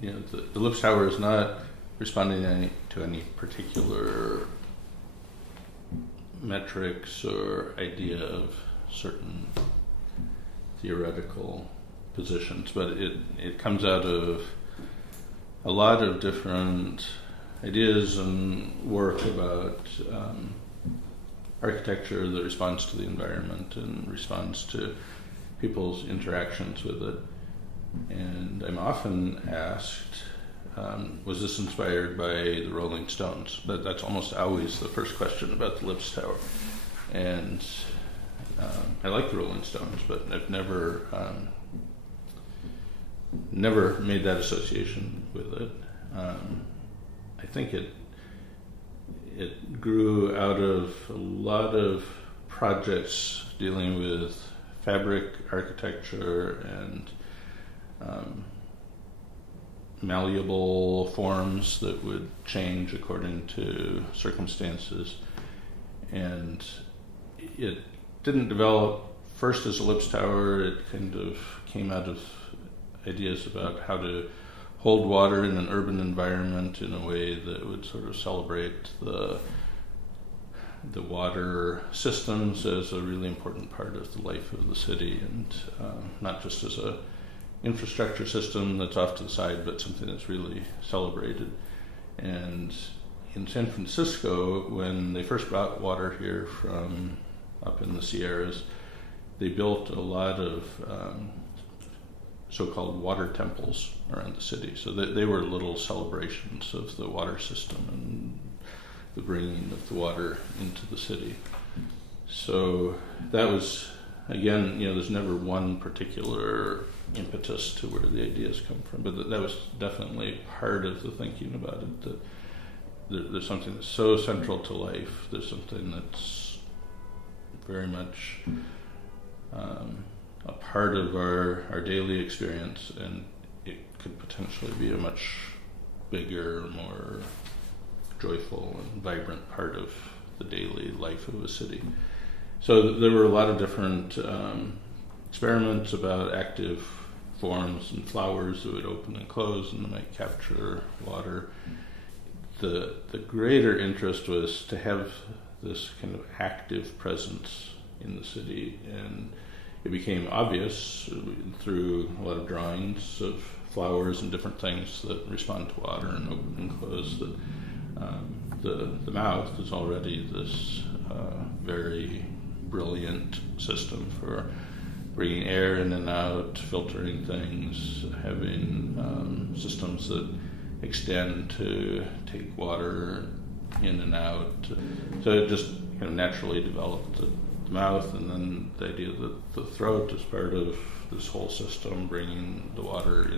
the Lipps Tower is not responding to any particular metrics or idea of certain theoretical positions, but it comes out of a lot of different ideas and work about architecture that responds to the environment and responds to people's interactions with it. And I'm often asked, was this inspired by the Rolling Stones? That's almost always the first question about the Lipps Tower. And I like the Rolling Stones, but I've never made that association with it. I think it grew out of a lot of projects dealing with fabric architecture and malleable forms that would change according to circumstances. And it didn't develop first as a Lipps Tower. It kind of came out of ideas about how to hold water in an urban environment in a way that would sort of celebrate the water systems as a really important part of the life of the city, and not just as a infrastructure system that's off to the side, but something that's really celebrated. And in San Francisco, when they first brought water here from up in the Sierras, they built a lot of so-called water temples around the city. So they were little celebrations of the water system and the bringing of the water into the city. So that was, again, there's never one particular impetus to where the ideas come from, but that was definitely part of the thinking about it, that there's something that's so central to life, there's something that's very much a part of our daily experience, and it could potentially be a much bigger, more joyful and vibrant part of the daily life of a city. So there were a lot of different experiments about active forms and flowers that would open and close and might capture water. The greater interest was to have this kind of active presence in the city, and it became obvious through a lot of drawings of flowers and different things that respond to water and open and close that the mouth is already this very brilliant system for bringing air in and out, filtering things, having systems that extend to take water in and out. So it just kind of naturally developed the mouth, and then the idea that the throat is part of this whole system, bringing the water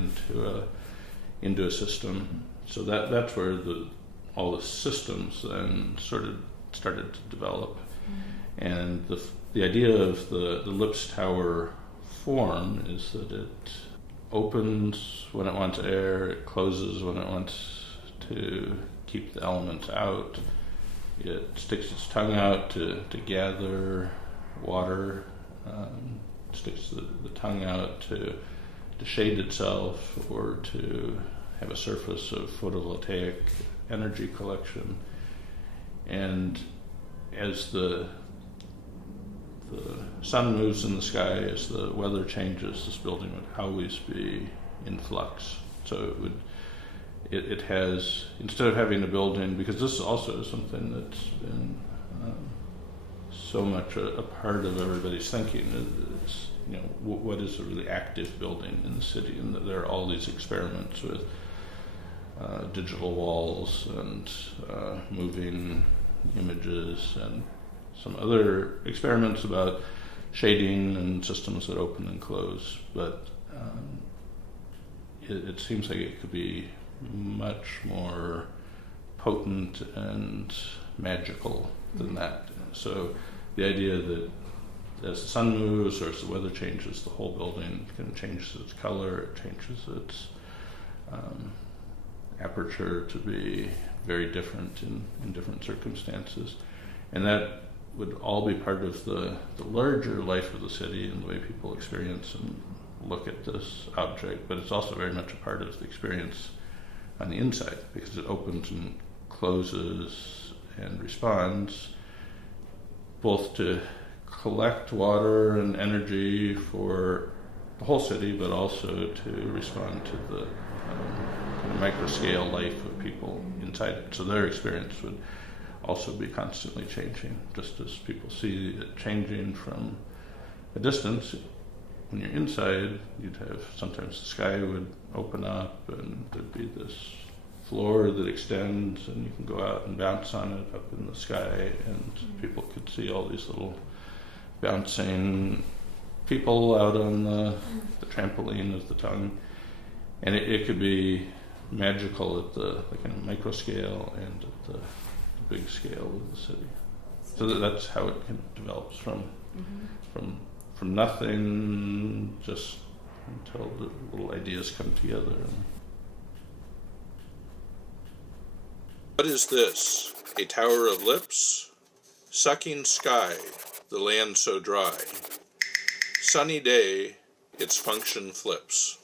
into a system. So that's where all the systems then started to develop. And the idea of the Lipps Tower form is that it opens when it wants air, it closes when it wants to keep the elements out. It sticks its tongue out to gather water, sticks the tongue out to shade itself or to have a surface of photovoltaic energy collection. And as the sun moves in the sky, as the weather changes, this building would always be in flux. So it has, instead of having a building, because this also is something that's been so much a part of everybody's thinking, is what is a really active building in the city, and there are all these experiments with digital walls and moving images and some other experiments about shading and systems that open and close, but it seems like it could be much more potent and magical than that. So the idea that as the sun moves or as the weather changes, the whole building kind of changes its color, it changes its aperture to be very different in different circumstances. And that would all be part of the larger life of the city and the way people experience and look at this object, but it's also very much a part of the experience on the inside, because it opens and closes and responds both to collect water and energy for the whole city, but also to respond to the kind of micro scale life of people inside it. So their experience would also be constantly changing, just as people see it changing from a distance. When you're inside, you'd have, sometimes the sky would open up and there'd be this floor that extends and you can go out and bounce on it up in the sky, and people could see all these little bouncing people out on the trampoline of the tongue. And it could be magical at the kind of micro scale and at the big scale of the city. So that's how it kind of develops from nothing, just until the little ideas come together. What is this? A tower of lips? Sucking sky, the land so dry. Sunny day, its function flips.